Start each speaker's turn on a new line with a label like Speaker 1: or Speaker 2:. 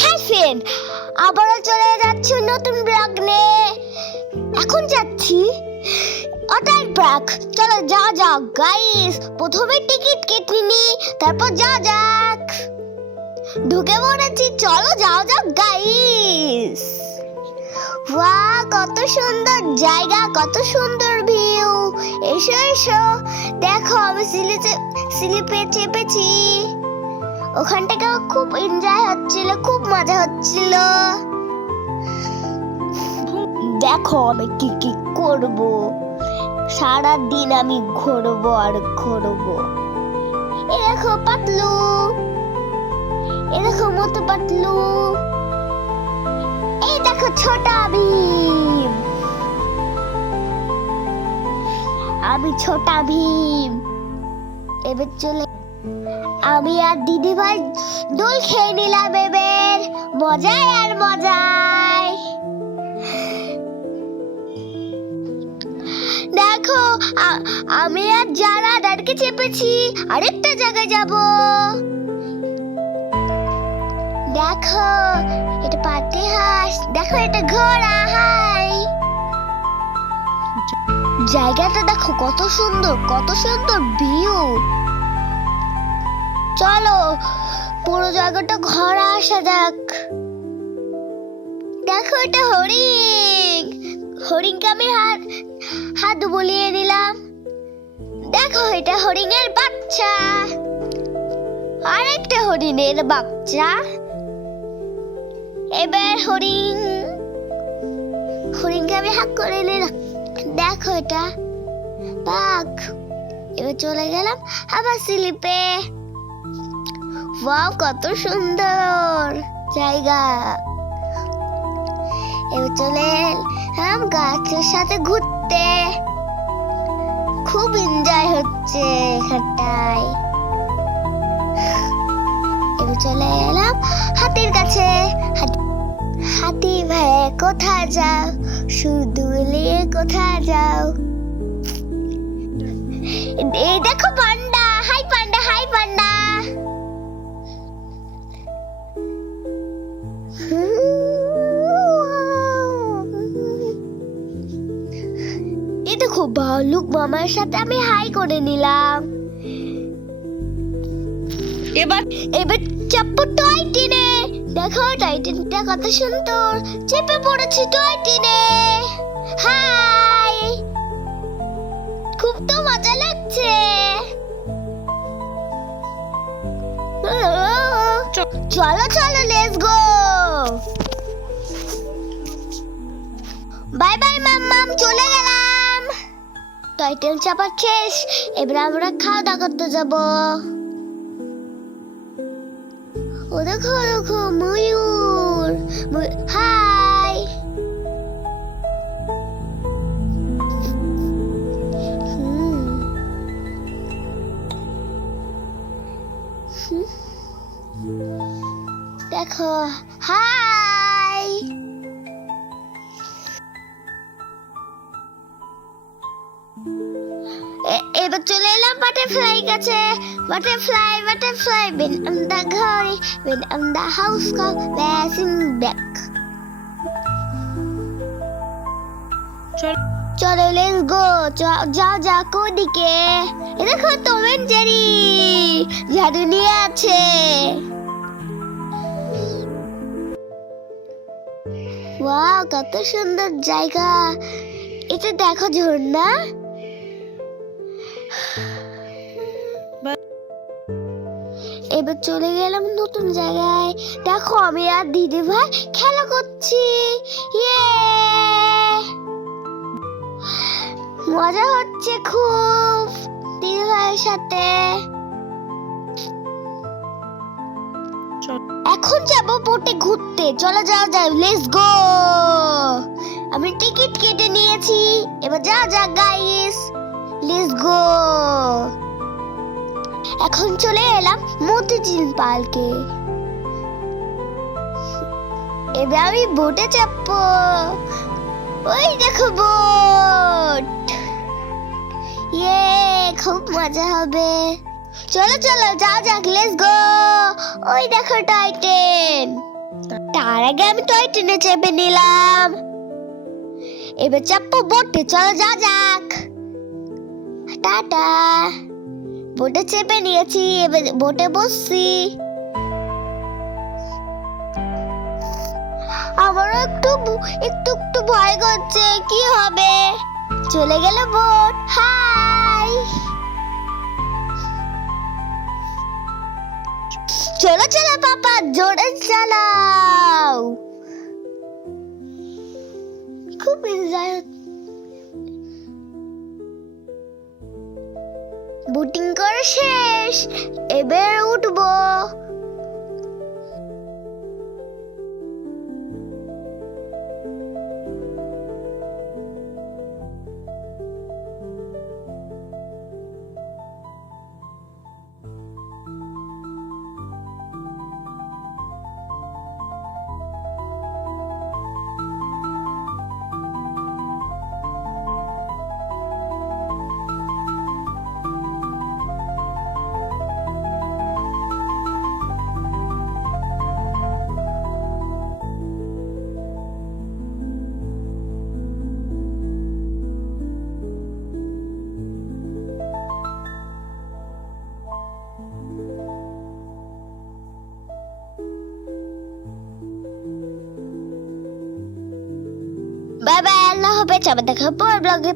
Speaker 1: হ্যাঁ ফ্রেন্ড, আবারও চলে যাচ্ছি নতুন ব্লগ নিয়ে। এখন যাচ্ছি ওটাই ব্লগ। চলো যা যাক গাইস প্রথমে টিকিট কেটে নি, তারপর যা যাক। ঢুকে পড়েছি, চলো যাও যাক গাইস ওয়া কত সুন্দর জায়গা, কত সুন্দর ভিউ এসো এসো। দেখো, আমি স্লিপে চেপেছি ওখান থেকে খুব এনজয় হচ্ছিল, খুব মজা হচ্ছিল। দেখো আমি কি কি করব। সারা দিন আমি ঘুরবো আর ঘুরবো। এ দেখো পাতলু। এ দেখো মতো পাতলু। এই দেখো ছোটা ভীম আমি ছোটা ভীম এবার চলে আমি আর দিদি ভাই দোল খেয়ে নিলাম এবার। মজায় আর মজায়। দেখো আমি আর যারা দাঁড়কে চেপেছি, আরেকটা জায়গায় যাব। দেখো, এটা পাতি হাঁস। দেখো, এটা ঘোড়া, হাই। জায়গাটা দেখো কত সুন্দর কত সুন্দর ভিউ চলো, পুরো জায়গাটা ঘোরা আসা যাক। দেখো এটা হরিণ। হরিণকে আমি হাত হাত বুলিয়ে দিলাম। দেখো এটা হরিণের বাচ্চা। আরেকটা হরিণের বাচ্চা। এবার হরিণ, হরিণকে আমি হাত করে নিলাম। দেখো এটা। বাঘ। এবার চলে গেলাম আবার স্লিপে। ওয়াও, কত সুন্দর জায়গা। এবার চলে এলাম গাছের সাথে ঘুরতে। খুব এনজয় হচ্ছে এখানটায়। এবার চলে এলাম হাতির কাছে। হাতি- ভাই, কোথায় যাও? শুধু নিয়ে কোথায় যাও? এই দেখো পান্ডা। ভালুক মামার সাথে আমি হাই করে নিলাম।
Speaker 2: এবার
Speaker 1: এবার চাপ্পু টয় টিনে। দেখো টাইটেনটা কত সুন্দর। চেপে পড়েছি টয় টিনে। হাই! খুব তো মজা লাগছে। চলো চলো লেটস গো বাই বাই মাম্মাম চলে গেলাম। টাইটেল চাপা শেষ এবার আমরা খাওয়া দাওয়া করতে যাব। ও দেখো দেখো, ময়ূর। হাই। দেখো। বাটারফ্লাই কাছে butterfly butterfly when I'm the glory when I'm the house call passing back
Speaker 2: চলো
Speaker 1: লেটস গো যাও যা কোদিকে? দেখো টম এন্ড জেরি ঝাড়ু নিয়ে আছে। ওয়াও কত সুন্দর জায়গা। এটা দেখো ঝর্ণা। এবার চলে গেলাম নতুন জায়গায়। দেখো, আমি আর দিদি ভাই খেলা করছি। ইয়ে মজা হচ্ছে খুব দিদি ভাইয়ের সাথে। এখন যাব বোটে ঘুরতে। চলো যাও যাও লেটস গো আমি টিকিট কেটে নিয়েছি। এবার যা যা গাইস লেটস গো এখন চলে এলাম মতিঝিল পার্কে এবার আমি বোটে চাপবো। ওই দেখো বোট। ইয়ে খুব মজা হবে। চলো চলো যাও যাক লেটস গো ওই দেখো টাইটেন তার আগে আমি টয় ট্রেনে চেপে নিলাম। এবার চাপবো বোটে, চলো যা যাক। টাটা। বোটে চেপে নিয়েছি, এবার বোটে বসছি। আমারও একটু একটু একটু ভয় করছে, কি হবে? চলে গেল বোট। হাই! বুটিং করে শেষ। এবার উঠবো। হাফেজ আবার দেখা পর ব্লগে